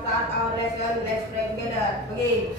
start our lesson. Let's pray together. Begin.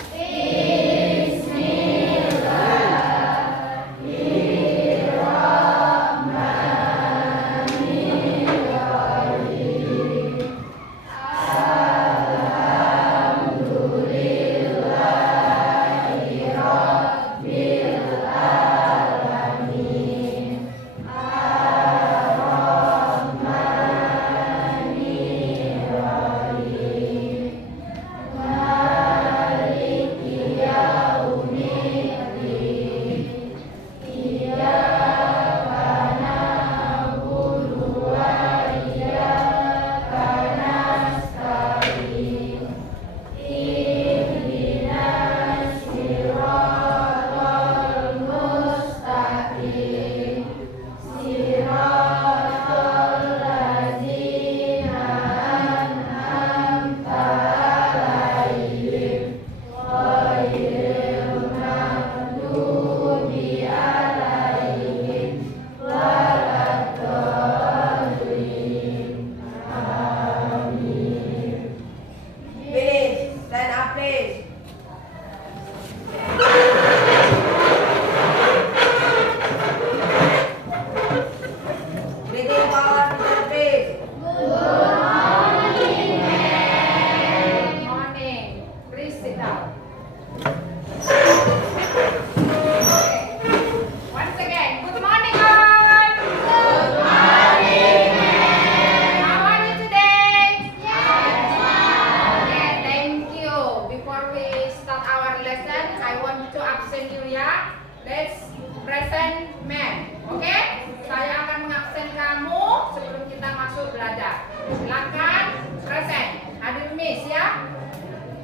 Let's present man, oke? Saya akan mengabsen kamu sebelum kita masuk belajar. Silakan present, hadir miss ya.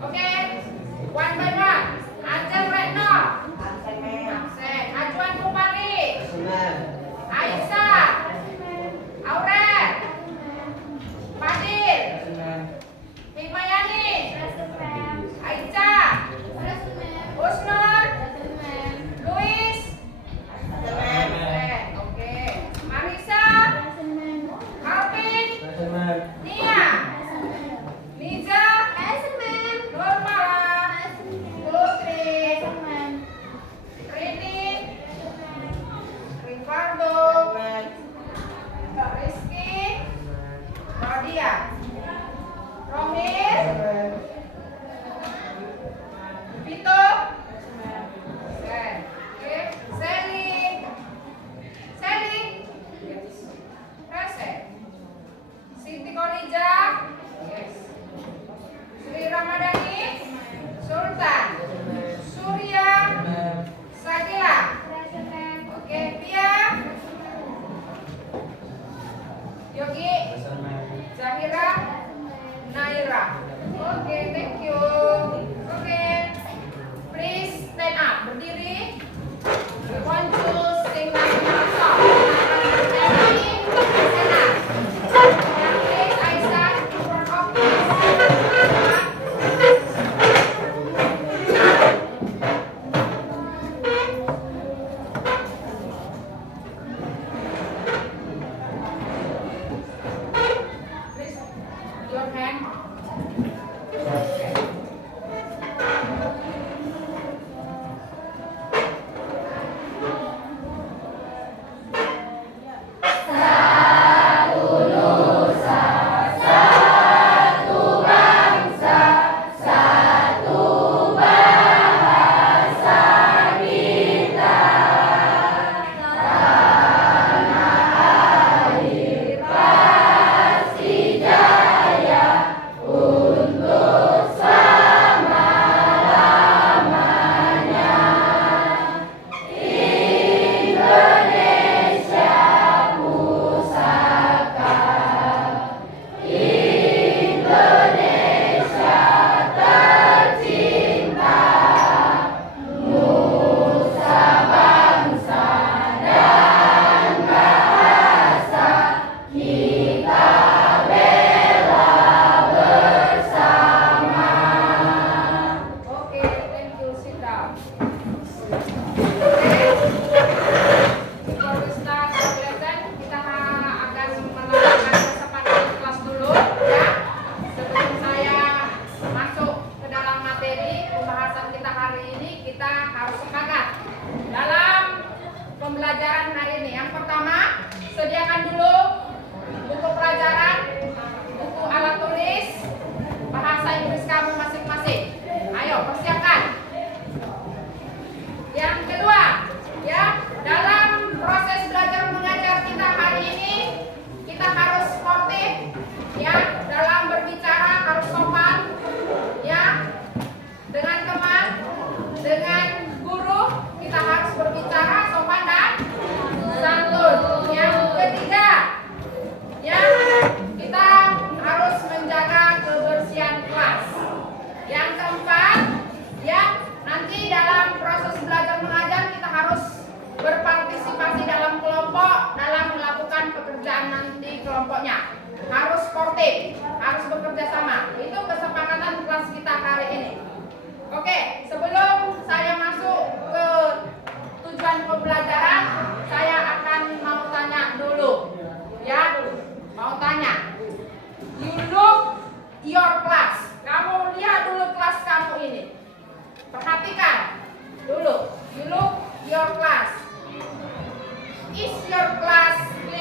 Oke, one by one. Anjel Retno, absen. Ajuan Kupari, Aisyah, Aurel, Fadil, Hikmayani, Aicha, Husnul, Luis,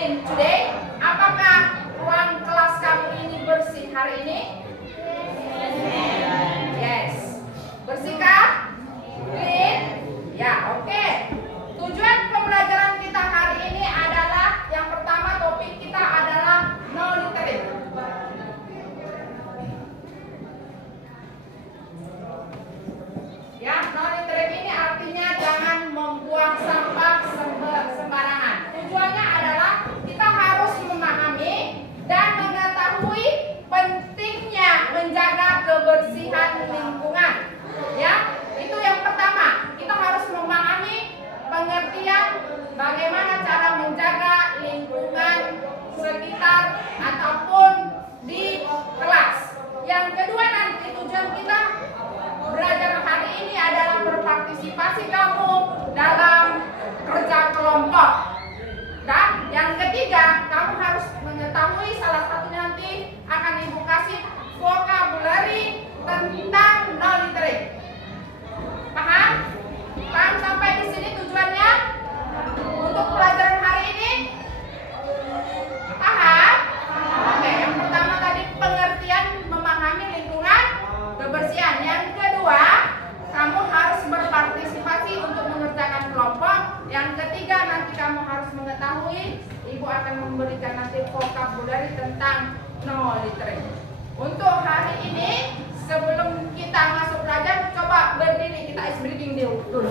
clean today? Apakah ruang kelas kamu ini bersih hari ini? Yes. Bersihkah? Clean? Ya, oke. Tujuan pembelajaran kita hari ini adalah yang pertama, topik kita adalah no littering. Ya, no littering ini artinya jangan membuang sampah sembarangan. Tujuannya adalah kita harus memahami dan mengetahui pentingnya menjaga kebersihan lingkungan. Ya, itu yang pertama. Kita harus memahami pengertian bagaimana cara menjaga lingkungan sekitar ataupun di kelas. Yang kedua, nanti tujuan kita belajar hari ini adalah berpartisipasi kamu dalam kerja kelompok. Dan yang ketiga, kamu harus mengetahui salah satu nanti akan ibu kasih vocabulary tentang no littering. Paham? Paham sampai di sini tujuannya untuk pelajaran hari ini? Paham? Oke, yang pertama tadi pengertian memahami lingkungan kebersihan. Yang kedua, kamu harus berpartisipasi untuk mengerjakan kelompok. Yang ketiga, nanti kamu harus mengetahui, ibu akan memberikan nanti vocabulary tentang no littering. Untuk hari ini, sebelum kita masuk belajar, coba berdiri, kita ice breathing dulu.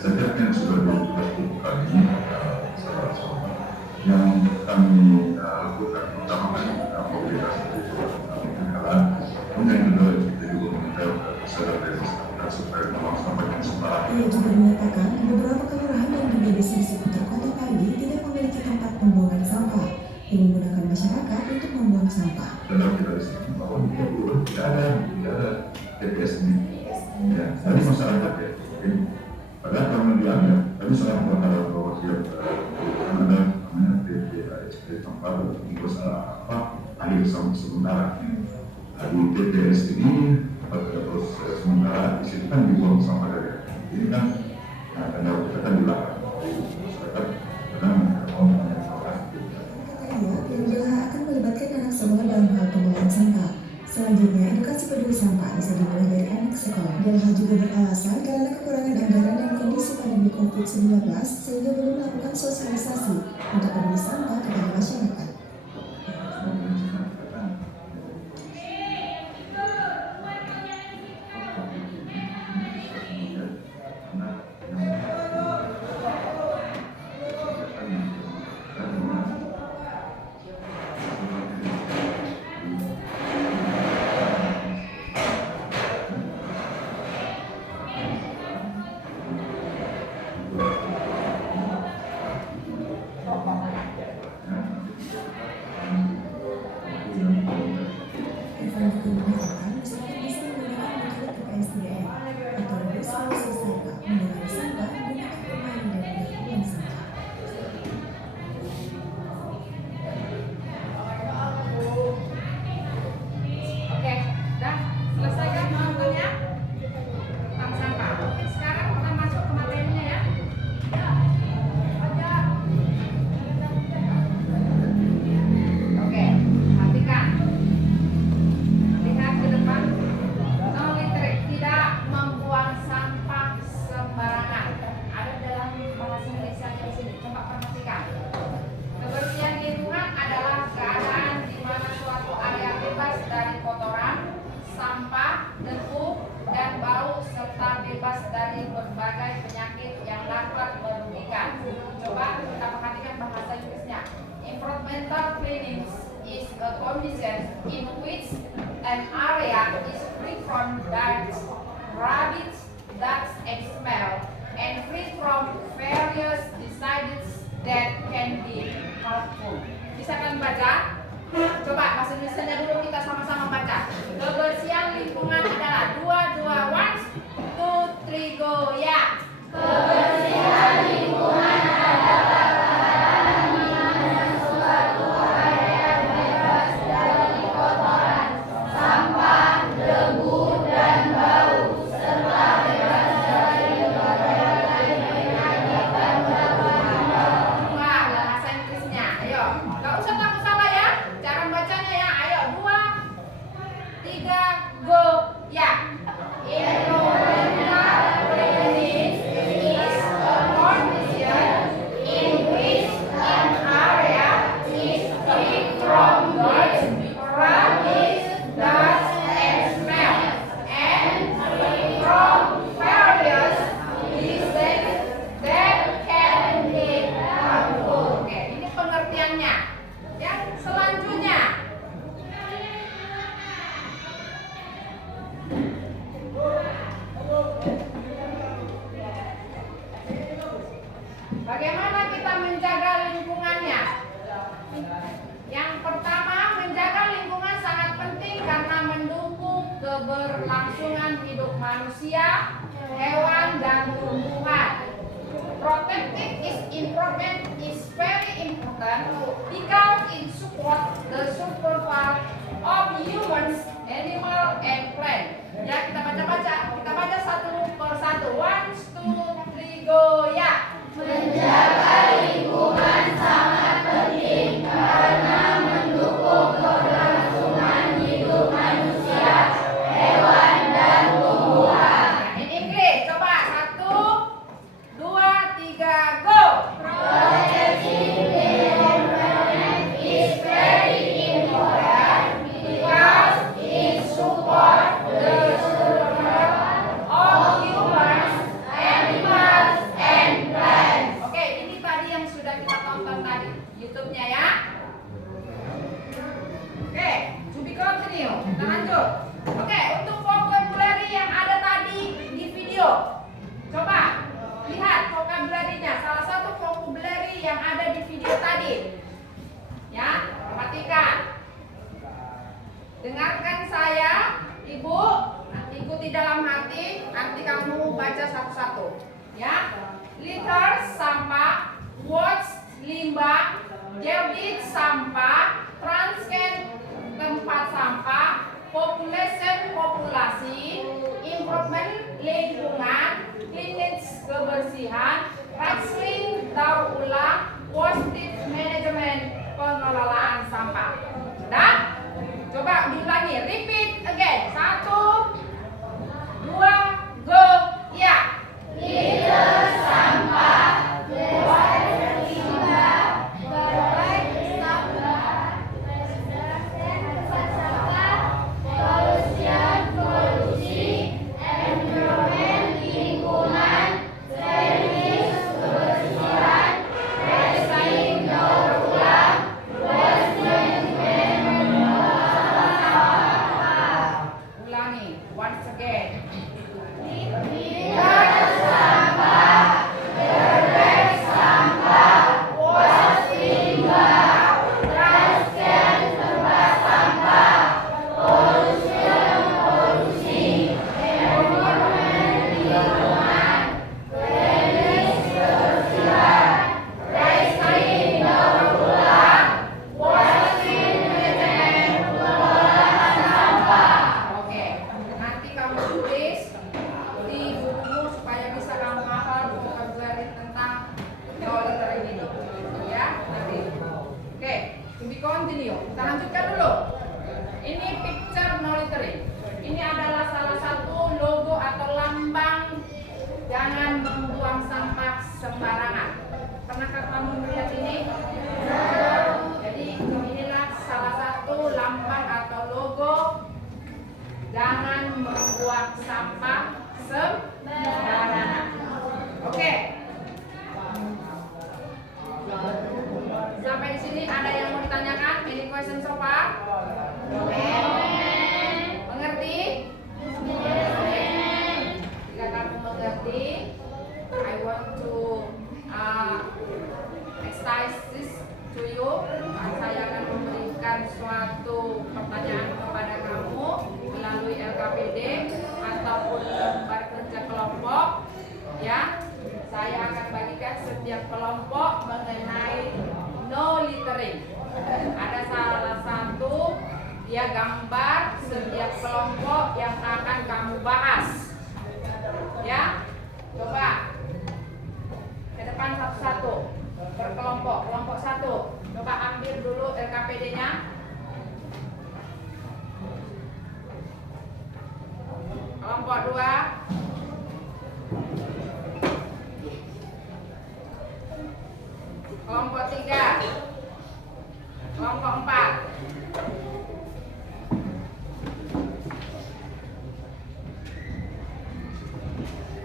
Setiap yang sudah dilakukan ini adalah salah seorang yang masyarakat untuk membuang sampah. Dalam kita disini bahwa tidak ada TPS ini. Ya, tadi masyarakat ya. Padahal kalau dianggap, tadi saya berharap bahwa dia ada namanya TPS tempat untuk alih sementara. Di TPS ini terus sementara di sini kan dibuang sampah dari ini kan, karena kita kan dilarang masyarakat kadang mau Ia yang akan melibatkan anak sekolah dalam hal pembuangan sampah. Selanjutnya, edukasi peduli sampah bisa dimulai dari anak sekolah. DLH juga beralasan karena kekurangan anggaran dan kondisi pandemi COVID-19 sehingga belum melakukan sosialisasi untuk peduli sampah kepada masyarakat. Environmental cleaning is a condition in which an area is free from dirt, rubbish, dust, and smell, and free from various diseases that can be harmful. Bisa kan baca? Coba bahasa Indonesia dulu kita sama-sama baca. Kebersihan lingkungan adalah 2, 1, 2, 3, go ya. Kebersihan lingkungan adalah bagaimana kita menjaga lingkungannya? Yang pertama, menjaga lingkungan sangat penting karena mendukung keberlangsungan hidup manusia, hewan, dan tumbuhan. Protecting its environment is very important because it supports the survival of humans, animal, and plant. Ya, kita baca satu per satu. 1, 2, 3, go ya. Menjaga lingkungan sangat penting karena mendukung keberlangsungan hidup manusia, hewan, dan tumbuhan. In English, coba 1, 2, 3, go. Protecting the environment is very important because it supports the survival of humans, animals, and plants. Oke, ini tadi yang sudah kita tonton tadi YouTube-nya ya. Oke, to be continue. Kita lanjut. Oke, untuk vocabulary yang ada tadi di video, coba lihat vocabulary-nya. Salah satu vocabulary yang ada di video tadi. Ya, Perhatikan. Dengarkan saya, Ibu. Ikuti dalam hati. Nanti kamu baca satu-satu. Ya. Litter sampah, words limbah, debit sampah, transcan tempat sampah, population populasi, improvement lingkungan, cleanliness kebersihan, recycling daur ulang, waste management pengelolaan sampah. Dan coba diulangi, repeat again. 1, 2, go, ya. Litter sampah, words limbah, debit sampah, tempat sampah, pollution polusi, environment lingkungan, cleanliness kebersihan, recycling daur ulang, waste management pengelolaan sampah. Ulangi, once again. Litter sampah, debit sampah, waste limbah, transcan tempat sampah, pollution polusi, environment lingkungan, cleanliness kebersihan, recycling daur ulang, waste management pengelolaan sampah. Oke, nanti kamu tulis di bukumu supaya bisa kamu hafal vocabulary tentang no littering ini. Ya, nanti. Oke, to be continue. Kita lanjutkan dulu. Ini picture no littering. Ini adalah salah satu logo atau lambang jangan membuang sampah sembarangan. Pernahkah kamu melihat ini? Jadi inilah salah satu lambang atau logo jangan membuang sampah sembarangan. Oke. Sampai di sini ada yang mau ditanyakan? Any question so far? Mengerti? Jika kamu mengerti, I want to exercise this to you. Saya akan memberikan suatu pertanyaan kepada kamu melalui LKPD ataupun lembar kerja kelompok. Ya, saya akan bagikan setiap kelompok mengenai no littering. Ada salah satu dia gambar setiap kelompok yang akan kamu bahas. Ya, coba ke depan satu-satu berkelompok. Kelompok 1, coba ambil dulu LKPD-nya. Kelompok 2, kelompok 3, kelompok 4.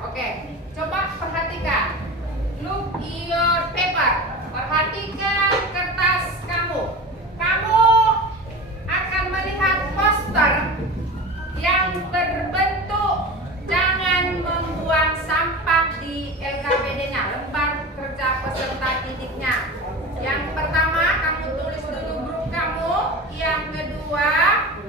Oke, coba perhatikan. Look your paper. Perhatikan kertas kamu. Kamu akan melihat poster yang berbentuk jangan membuang sampah di LKPD-nya, lembar kerja peserta didiknya. Yang pertama, kamu tulis dulu grup kamu. Yang kedua,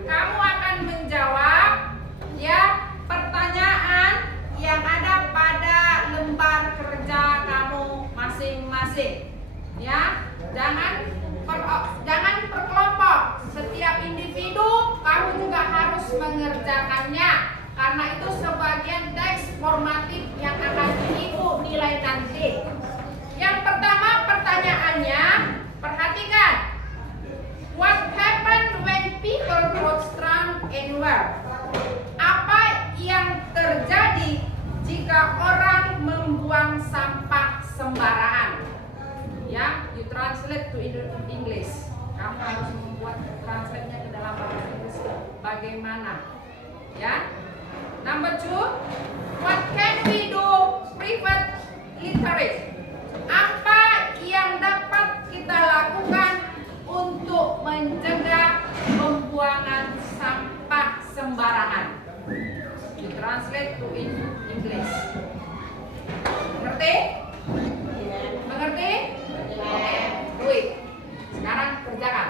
kamu akan menjawab ya pertanyaan yang ada pada lembar kerja kamu masing-masing. Ya, jangan per kelompok. Setiap individu kamu juga harus mengerjakannya, karena itu sebagian teks formatif yang akan ibu nilai nanti. Yang pertama pertanyaannya, perhatikan. What happened when people got stranded anywhere? Apa yang terjadi jika orang membuang sampah sembarangan? Ya, you translate to English. Kamu harus membuat translate-nya ke dalam bahasa Inggris. Bagaimana? Ya. Number 2, what can we do prevent littering? Apa yang dapat kita lakukan untuk mencegah pembuangan sampah sembarangan? You translate to English. Mengerti? Mengerti? Oke, do it. Sekarang kerjakan.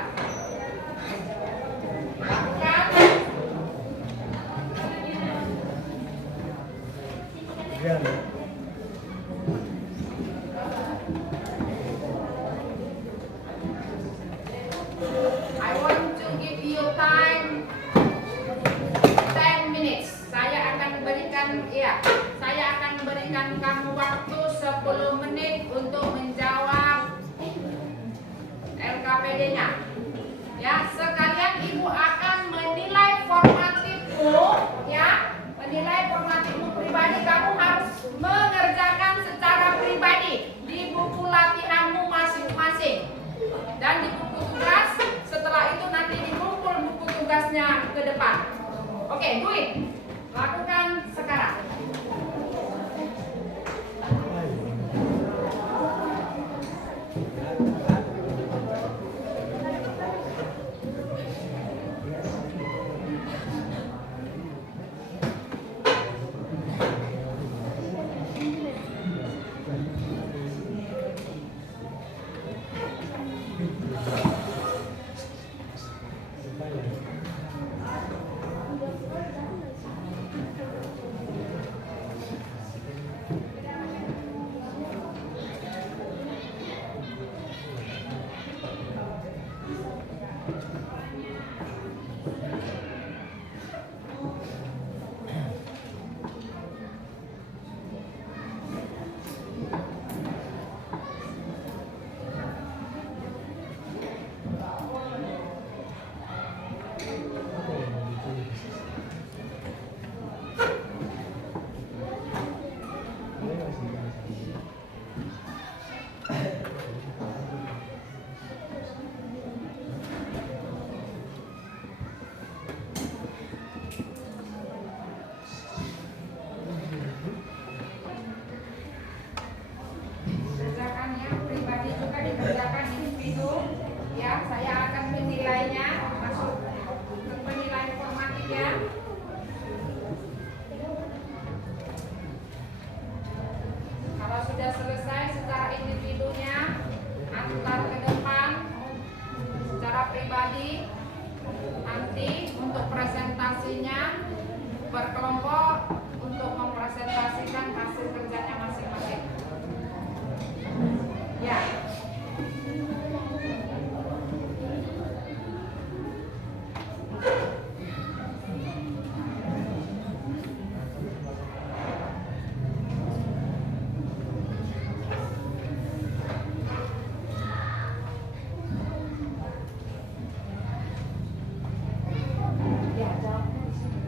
Iya, saya akan berikan kamu waktu 10 menit untuk menjawab LKPD-nya. Ya, sekalian Ibu akan menilai formatifmu, ya, menilai formatifmu pribadi. Kamu harus mengerjakan secara pribadi di buku latihanmu masing-masing dan di buku tugas. Setelah itu nanti dikumpul buku tugasnya ke depan. Oke, Dwi, lakukan sekarang. Kerjakannya pribadi juga dikerjakan individu. Ya, saya akan menilainya, masuk ke penilaian formatiknya. Kalau sudah selesai secara individunya, antar ke depan secara pribadi. Nanti untuk presentasinya berkelompok untuk mempresentasikan hasil kerjanya masing-masing. Ya. Ya, jawabnya di sini.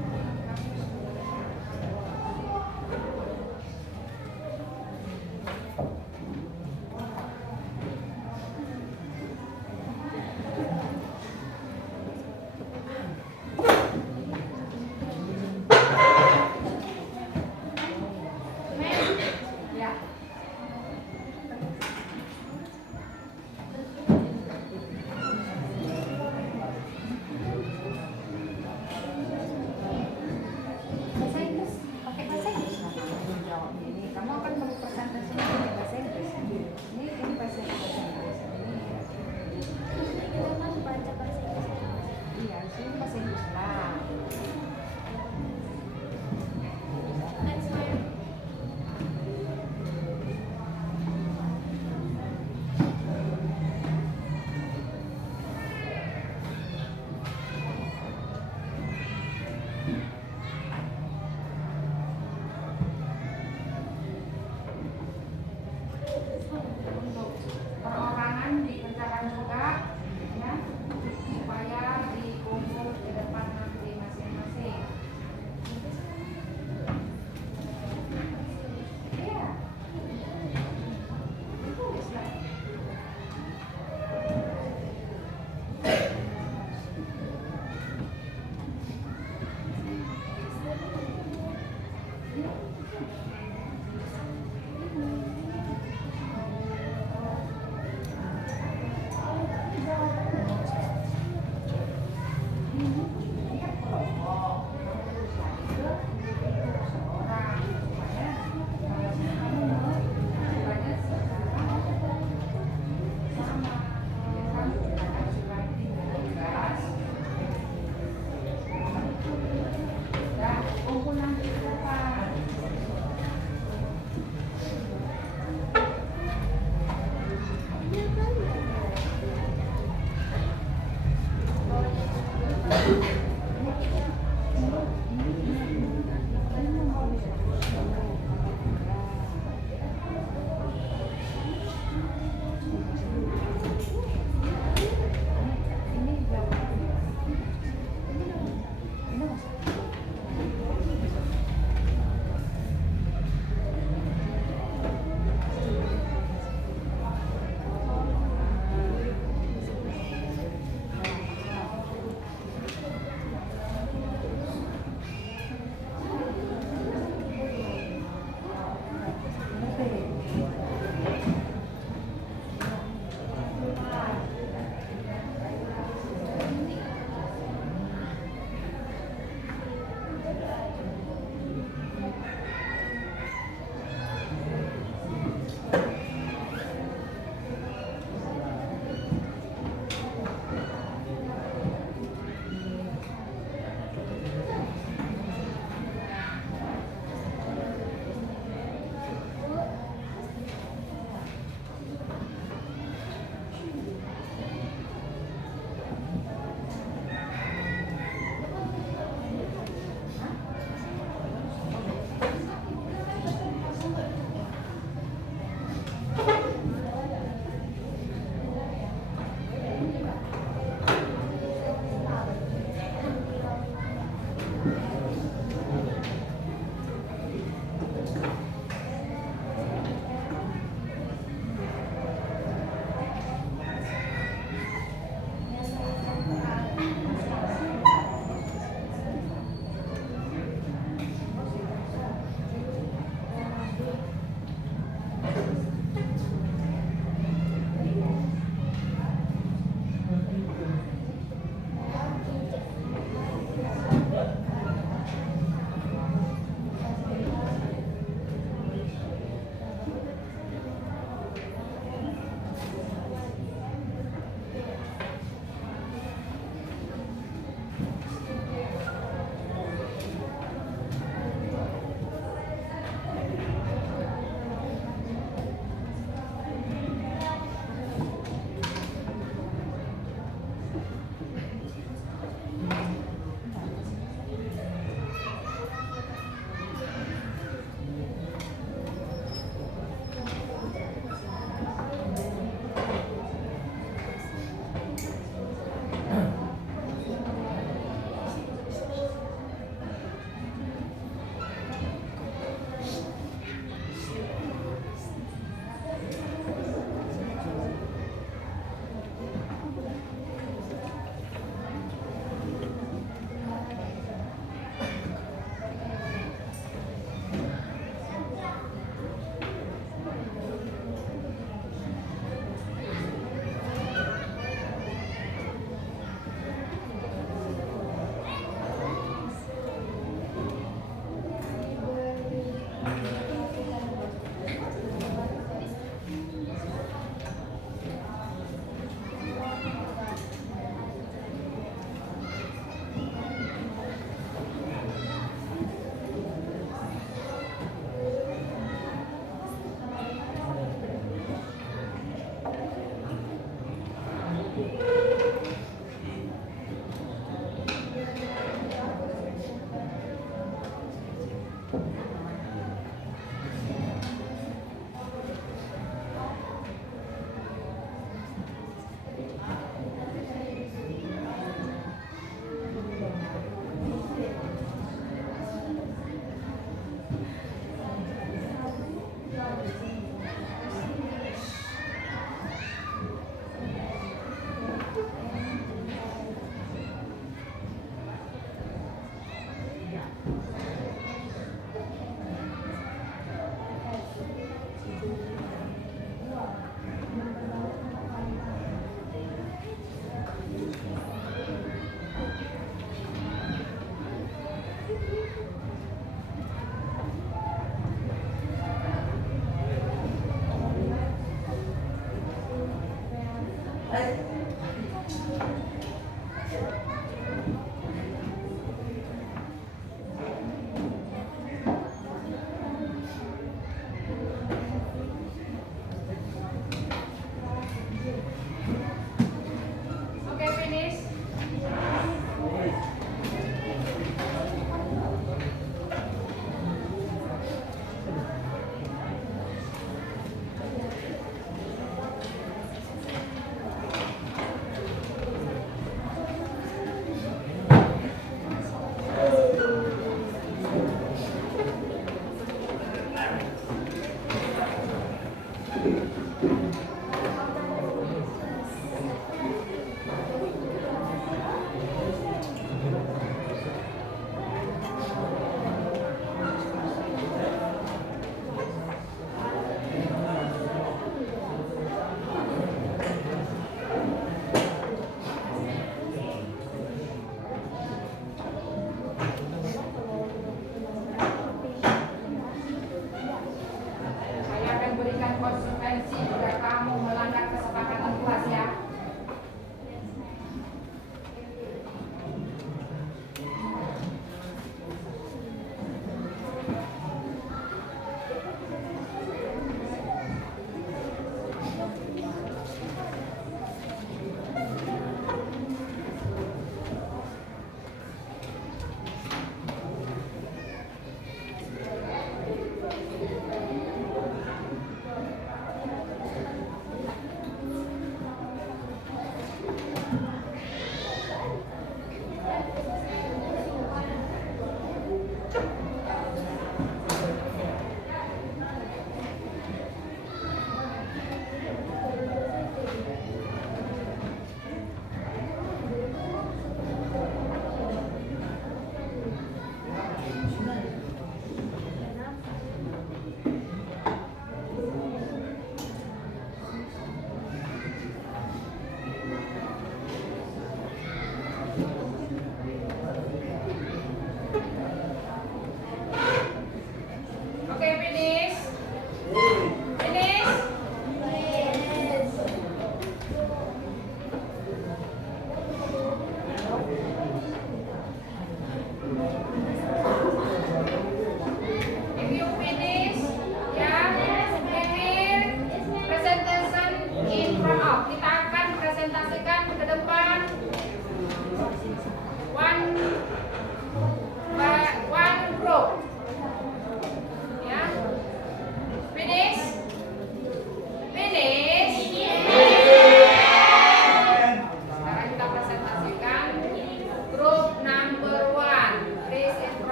Oke, finish.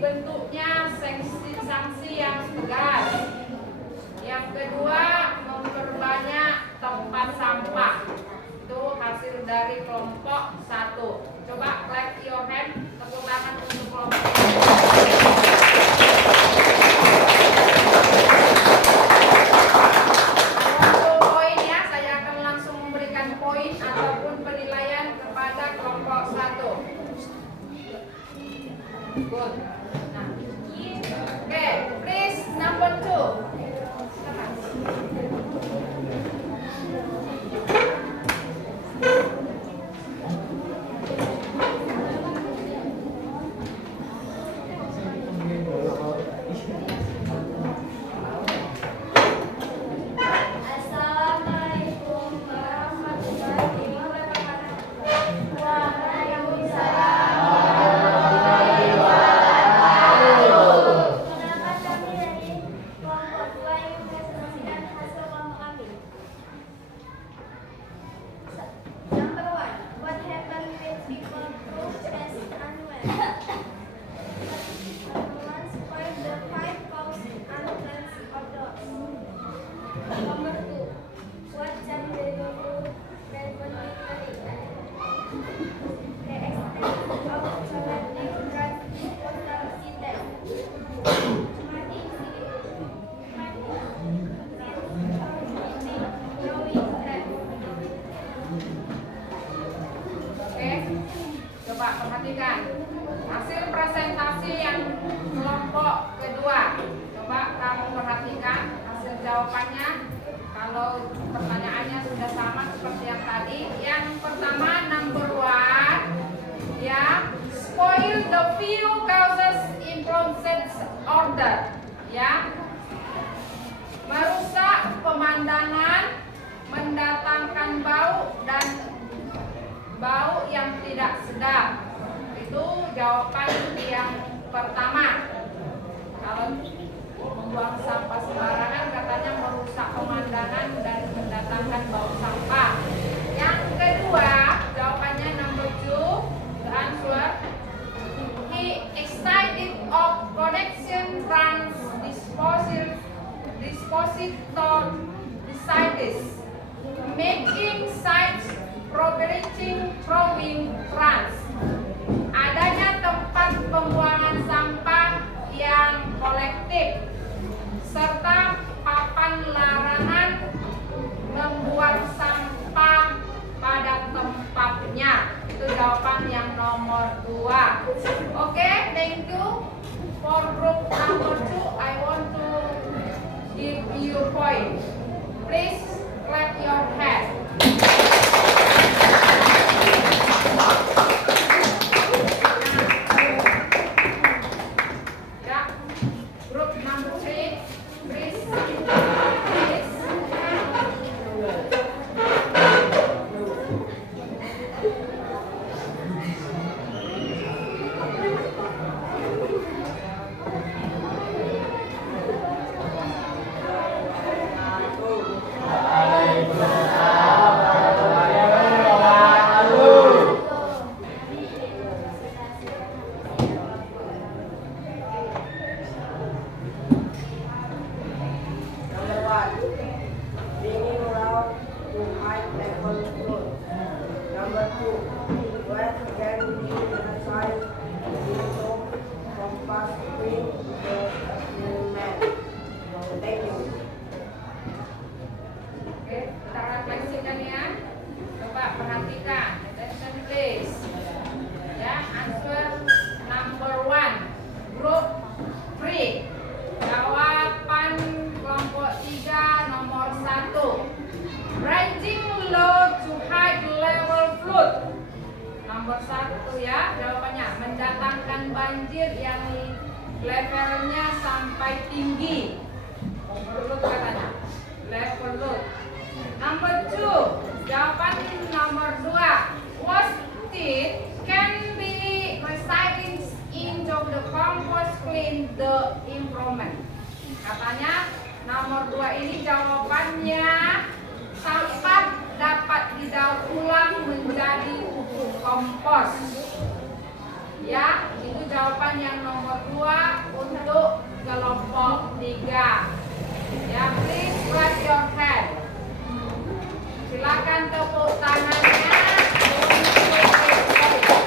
dibentuknya sanksi yang tegas. Yang kedua, memperbanyak tempat sampah. Itu hasil dari kelompok 1. Coba clap your hand, tepuk tangan untuk kelompok 1. Poin ya, saya akan langsung memberikan poin ataupun penilaian kepada kelompok 1. Good. Nah, oke, please number 2. Coba perhatikan hasil presentasi yang kelompok kedua. Coba kamu perhatikan hasil jawabannya. Kalau pertanyaannya sudah sama seperti yang tadi. Yang pertama number 1, ya, spoil the view causes influences order, ya, merusak pemandangan, mendatangkan bau dan bau yang tidak sedap. Itu jawaban yang pertama. Kalau membuang sampah sembarangan katanya merusak pemandangan dan mendatangkan bau sampah. Yang kedua, jawabannya number 2, the answer. He excited of connection trans dispositor decided making sites progressing throwing trans. Adanya tempat pembuangan sampah yang kolektif serta papan larangan membuat sampah pada tempatnya. Itu jawaban yang nomor 2. Oke, thank you. For group number 2, I want to give you point. Please clap your hands. Nomor 1 ya, jawabannya mendatangkan banjir yang levelnya sampai tinggi. Overload katanya, level load. Nomor 2, jawaban nomor 2, waste heat can be recycling into the compost clean the environment. Katanya nomor 2 ini jawabannya, sampah dapat didaur ulang menjadi pupuk kompos. Ya, itu jawaban. jawaban yang nomor 2 untuk kelompok 3. Ya, please clap your hand. Silakan tepuk tangannya untuk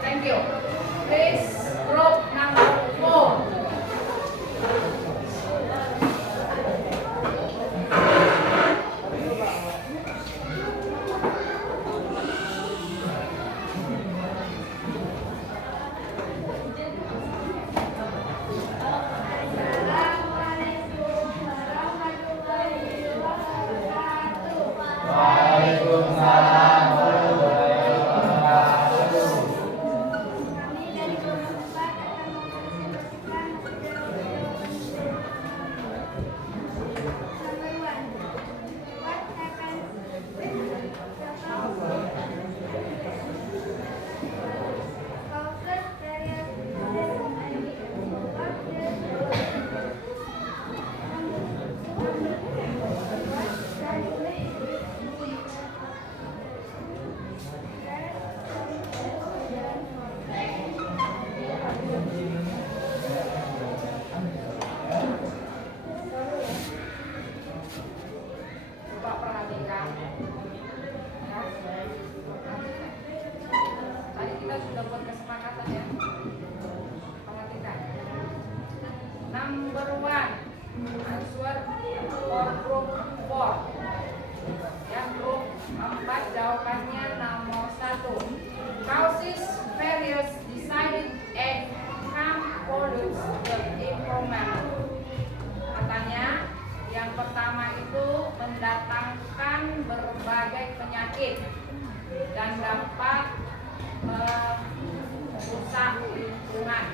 thank you. Please group number 4. Causes various decided and come follows the improvement. Katanya yang pertama itu mendatangkan berbagai penyakit dan dapat merusak lingkungan.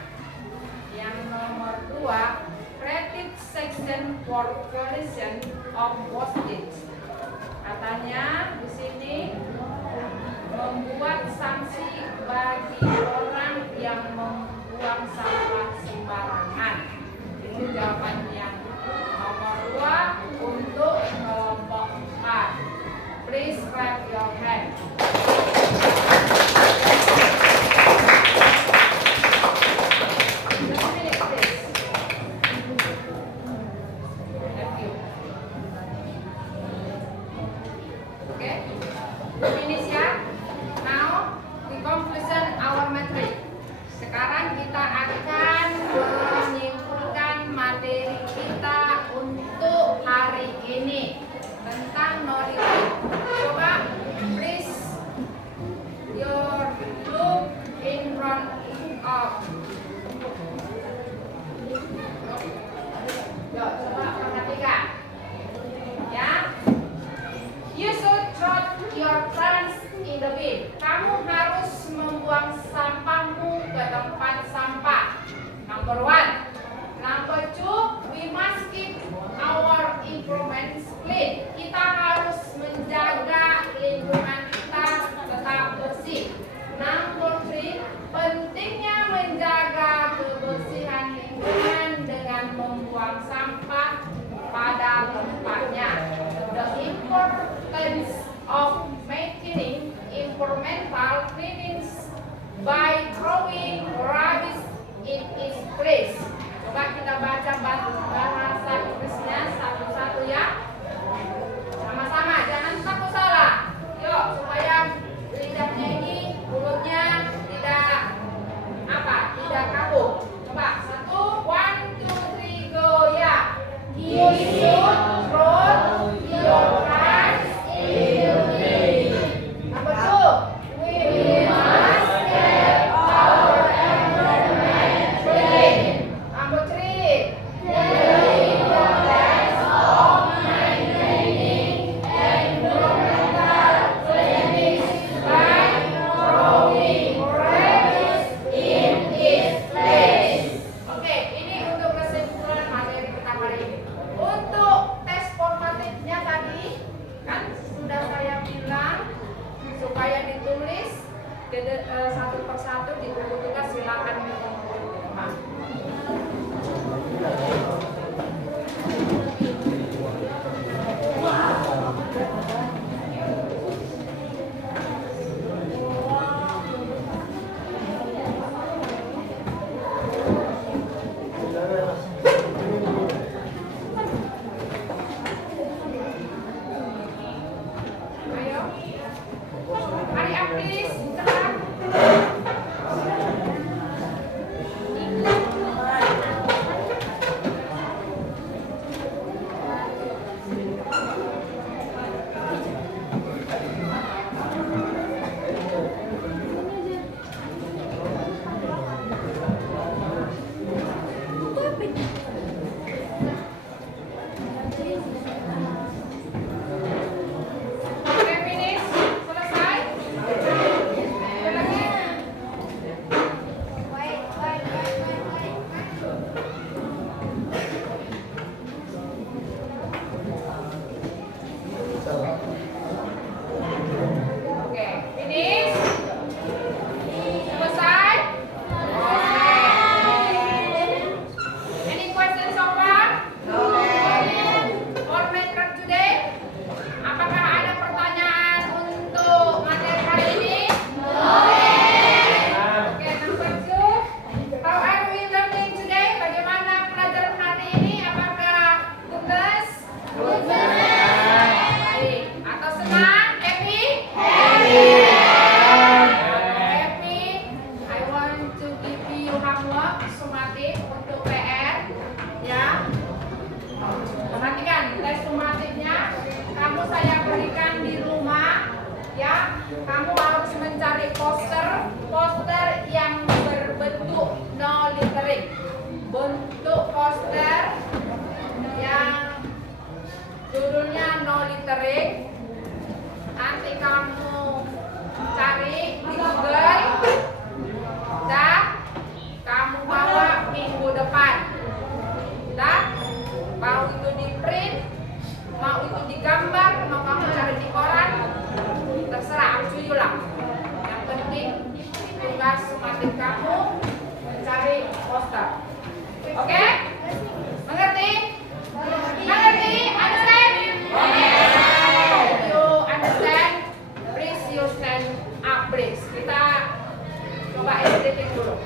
Yang nomor 2, creative section for collision of wastage. Katanya di sini membuat sanksi bagi orang yang membuang sampah sembarangan. Itu jawaban yang nomor 2 untuk kelompok 4. Please clap your hand. Just a minute, please. Thank you. Okay, finish ya. Now we conclusion our materi. Sekarang kita akan menyimpulkan materi kita untuk hari ini tentang knowledge. Coba please your look in front of. Yo, coba perhatikan. Ya. You should throw your trash in the bin. Kamu harus membuang sampahmu ke tempat sampah. Number 1. Number 2, we must keep our environment clean. Kita harus menjaga lingkungan kita tetap bersih. Number 3, pentingnya menjaga kebersihan lingkungan dengan membuang sampah pada tempatnya. The importance of maintaining environmental cleanliness by throwing rubbish in its place. Coba kita baca bahasa Inggrisnya satu-satu ya. Sama-sama, jangan takut salah. Yuk, supaya lidahnya ini, mulutnya tidak tidak kabur. Coba 1, 1, 2, 3, go ya. You should throw your trash in the bin. Number 2, we must keep our environment clean. Number 3, the importance of maintaining environmental cleanliness by throwing rubbish in its place. Oke, ini untuk kesimpulan materi kita hari ini. Untuk tes formatifnya tadi kan sudah saya bilang supaya ditulis satu persatu di buku tugas, silakan dikumpulkan. bentuk poster yang judulnya no littering. Nanti kamu cari di Google dan kamu bawa minggu depan. Dan mau itu di print, mau itu digambar, mau kamu cari di koran, terserah, up to you lah. Yang penting tugas semakin kamu mencari poster. Oke? Mengerti? Mengerti? Understand? If you understand, please you stand up, please. Kita coba editing dulu.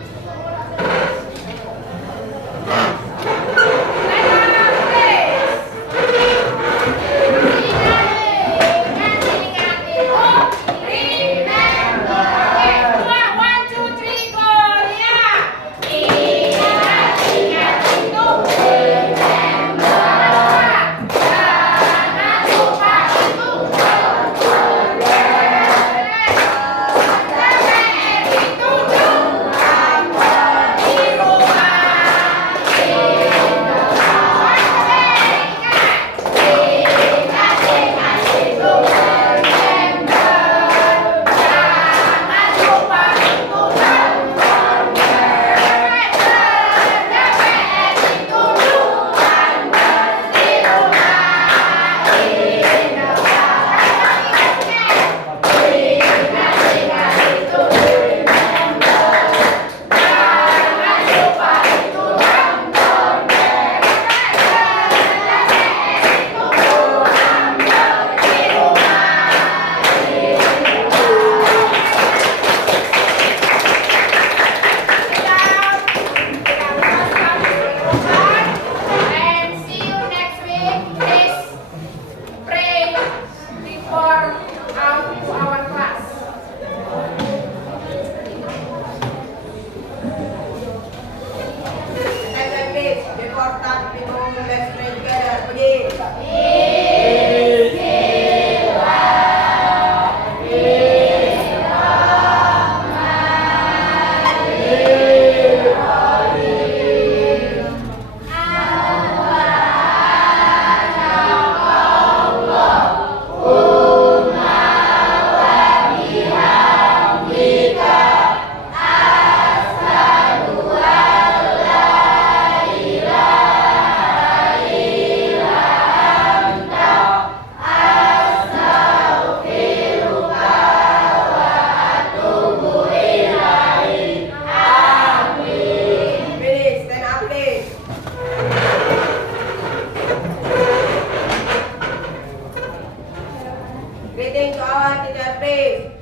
Greeting to our teacher, please.